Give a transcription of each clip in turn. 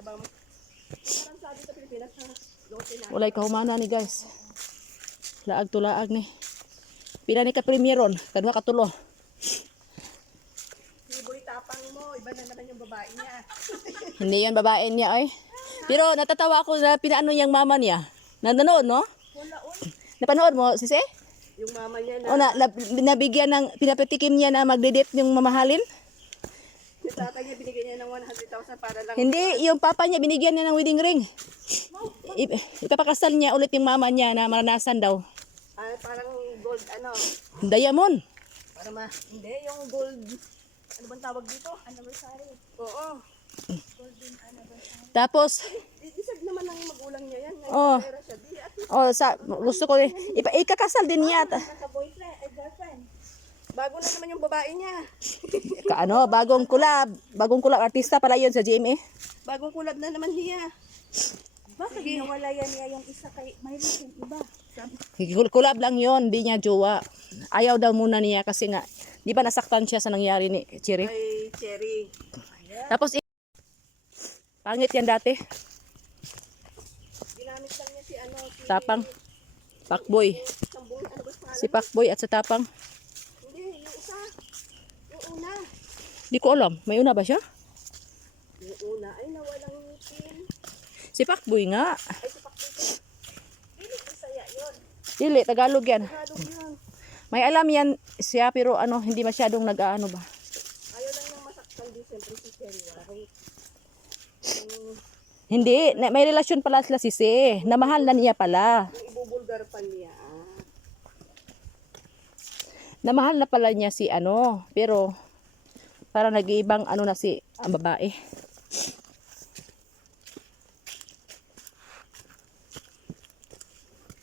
Parang sabi sa Pilipinas, lote na. Walay kahumana ni guys. Laag to laag ni. Pila ni ka premieron, kadwa ka tulo. Iboy tapang mo, iba na naman yung babae niya. Hindi yan babae niya ay. Pero natatawa ako na pinaano yung mama niya. Nanonood no? Napanood mo, sisi? Yung mama niya O nabigyan ng, pinapatikim niya na magdedate yung mamahalin? yung tatay niya binigyan niya ng 100,000 para lang. Hindi, yung papa niya binigyan niya ng wedding ring. Ipapakasal niya ulit yung mama niya na maranasan daw. Parang gold Diamond. hindi, yung gold, ano bang tawag dito? Anniversary. Oo. Golden anniversary. Tapos, Isag naman ng magulang niya yan. oh, Pera siya. Di, at gusto ko ikakasal din niya. boyfriend, girlfriend. Bago na naman yung babae niya. Bagong kulab artista pala yun sa GMA. Bagong kulab na naman niya. Bakit nawala yan niya yung isa kay mayroon yung iba? Kulab lang yun, di niya jowa. Ayaw daw muna niya kasi nga, di ba nasaktan siya sa nangyari ni Cherry? Ay, Cherry. Tapos, pangit yan dati. Ginamit lang niya si Tapang. Pakboy. Sambong, ano ba sa Si Pakboy at sa Tapang. Hindi, yung isa. Yung una. Di ko alam, may una ba siya? Yung una ay nawalang ngipin. Si Pakboy nga. Ay, si Pakboy ko. Hindi, Bisaya yun. Dili, Tagalog yan. Tagalog yun. May alam yan siya pero hindi masyadong nag-aano ba. Ayaw lang niyang masaktan din siyempre si Cherry. Hindi, may relasyon pala sila si Si. Namahal na niya pala. Yung ibubulgar pa niya. Namahal na pala niya si pero para nag-iibang na si ang babae.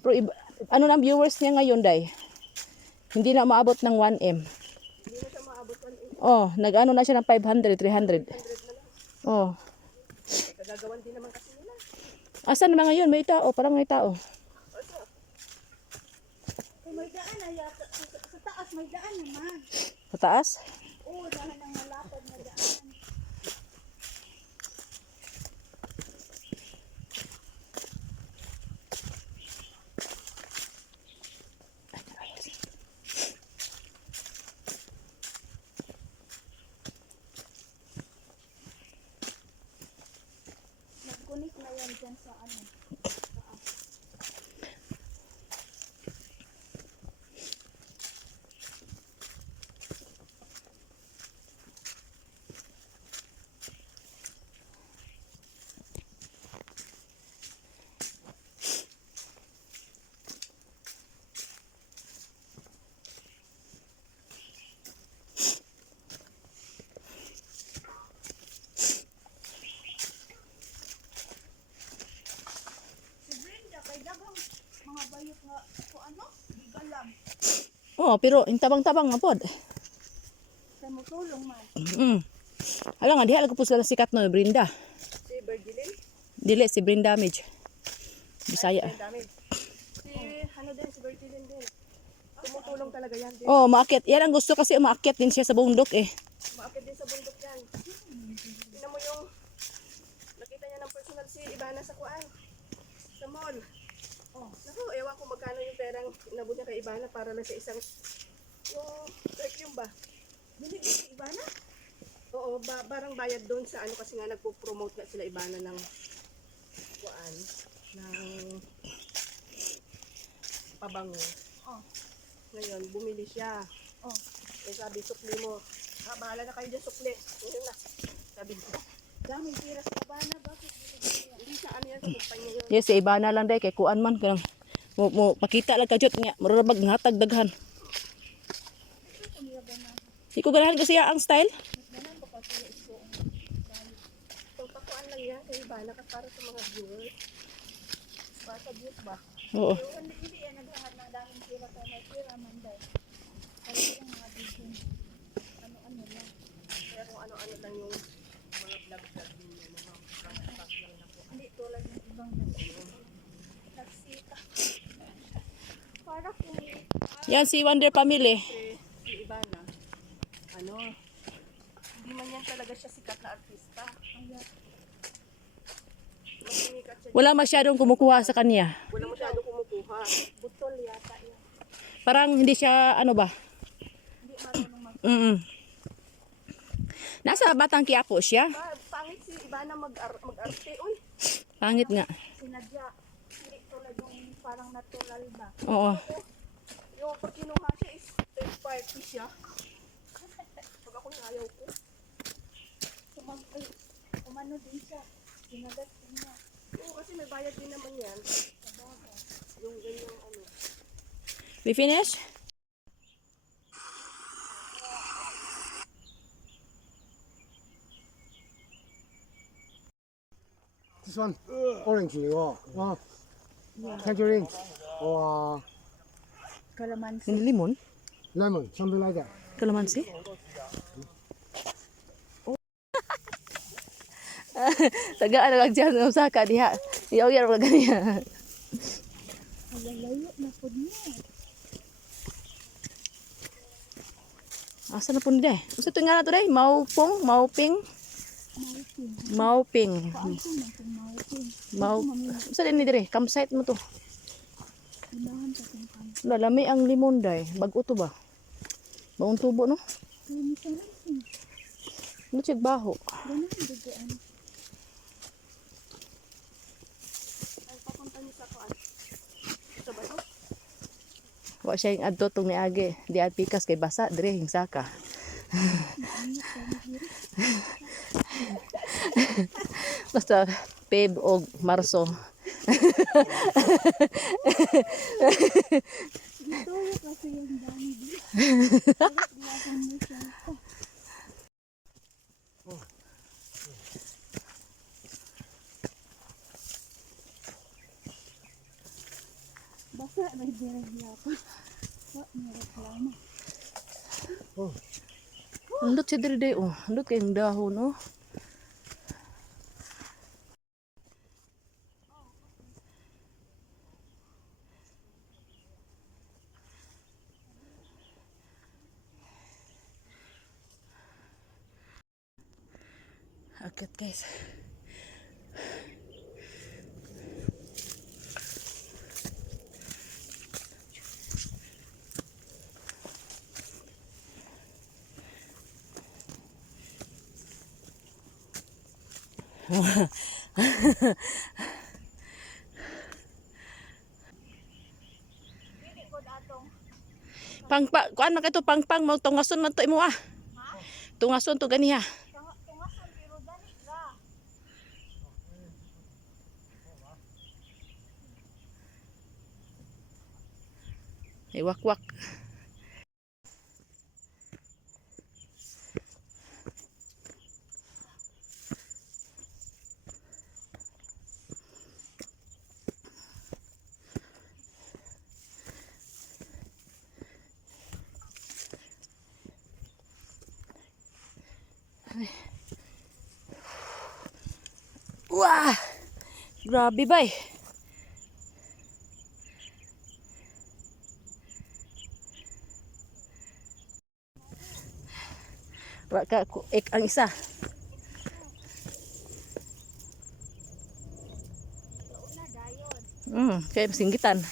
Pero ng viewers niya ngayon, Day? Hindi na umaabot ng 1M. Hindi na siya maabot 1M. Oh, nag-ano na siya ng 500, 300. Oh. Kagagawan din naman kasi nila. Asan naman ngayon? May tao, parang may tao. May daan na yata. Sa taas may daan naman. Sa taas? Oo, dahil ng malapad na daan. Nag-connect na yan dyan sa mga bayot nga di galam. Oh, pero tabang-tabang nga pod. Sa mutulong man. Alam nga, diha ko po sila sikat no, Brinda. Si Virgilin? Dili, si Brinda Damage. Bisaya. Ay, dami. Si Virgilin din. Tumutulong talaga yan din. Oh, maakyat. Yan ang gusto kasi maakyat din siya sa bundok eh. Maakit din sa bundok yan. Tingnan mo yung nakita niya ng personal si Ivana sa kuan. Sa mall. Naku, ewan ko magkano yung perang inabot niya kay Ivana para lang sa isang yung perfume ba? Binigay si Ivana? Oo, barang bayad doon sa kasi nga nagpo-promote nga sila Ivana ng kuan ng pabango. Ngayon, bumili siya. Eh sabi, sukli mo. Bahala na kayo dyan, sukli. Ngayon na. Sabi ko. Daming pira sa Ivana, bakit Hindi siya yan sa kumpanya yun. Yes, si Ibana lang day kay kuan man kanang mo makita lang kajot nga marabag ngatag daghan. Di ko ganahan kasi ang style. Pagpakuan lang yan kay Ivana para sa mga viewers. Para sa views ba? Oo. Hindi yan naghahat ng daming pira kaya may pira man dahil. Ano yung mga video? Ano lang. Kaya kung ano-ano lang yung mga vlog-vlog din yung mga prank lang na po. Hindi tulad ng ibang nagsita. Para kung Yan si Wonder Family. Si Ivana, hindi man yan talaga siya sikat na artista. siya. Wala masyadong kumukuha sa kanya. Wala masyado kumukuha. Butol yata yan. Parang hindi siya, ano ba? Hindi marunong mag... Nasa Batang Quiapo siya. Pangit si Ivana mag-arte. Uy, Pangit nga. Sinadya. Hindi tulad yung parang natural ba. Oo. yung pag kinuha siya is third party siya. Pag ako ayaw ko. Umano din siya. Sinagat din niya. Oo, kasi may bayad din naman yan. Yung ganyang ano. We finish? This one, orange, tangerine, or Kalamansi. Hindi limon? lemon, something like that. Kalamansi? Tagaan na lang dyan ng saka diha. Iyaw-iyaw na ganyan. Malalayo na po niya. Asa na po nila eh? Gusto ito nga na ito dahil? Maupong? Mauping? Mauping. Paano na itong mautin? Mau... Saan din dire? Campsite mo to. Unahan sa itong kami. Lalami ang limon dahil. Bago to ba? Bagong tubo no? Kaya ni Saraysin. Ano siya baho? Ganun dugaan. Ay, papunta niyo sa kuan. Ito ba ito? Wa siya yung adto tong niagi. Di at pikas kay basa. Dire yung saka. Basta Feb o Marso. Ito yung kasi yung dami din. Lakan mo siya. Basta may diragya pa. May reklamo. Andot siya dire day oh. Andot kayong dahon oh. Akit guys. Pangpa, kuan man kato pangpang mo tungason man to imo ah. Tungason to ganiha. Tungasan pero dali ra. Ay wakwak. Wah! Grabe bay. Wa ka ang isa. Kaya singgitan.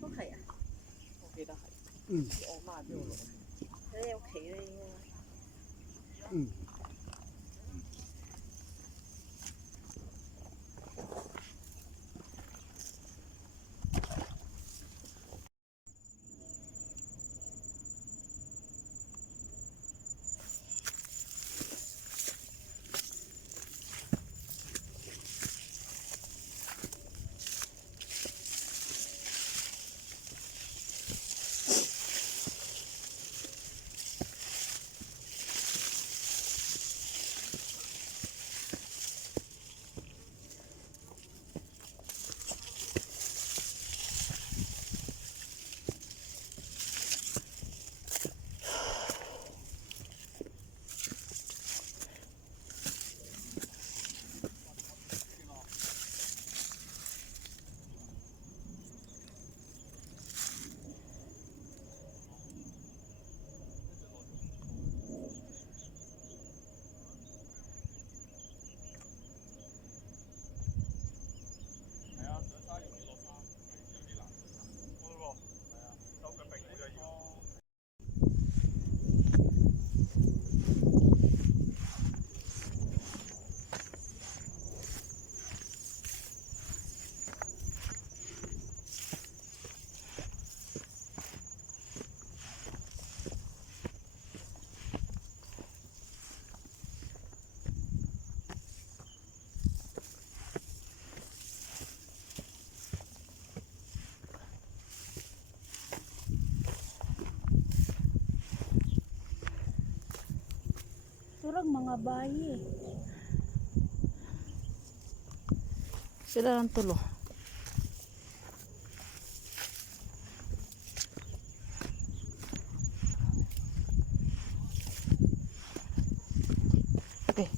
都係啊，我記得係。我媽邊度攞？喺你屋企咧應該。Turang mga bayi. Sila lang tulo. Okay.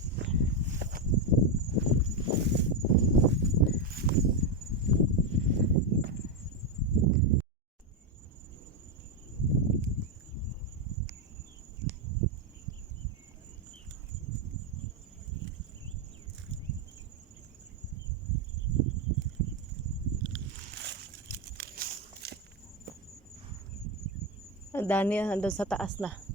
Dani, andun sa taas na.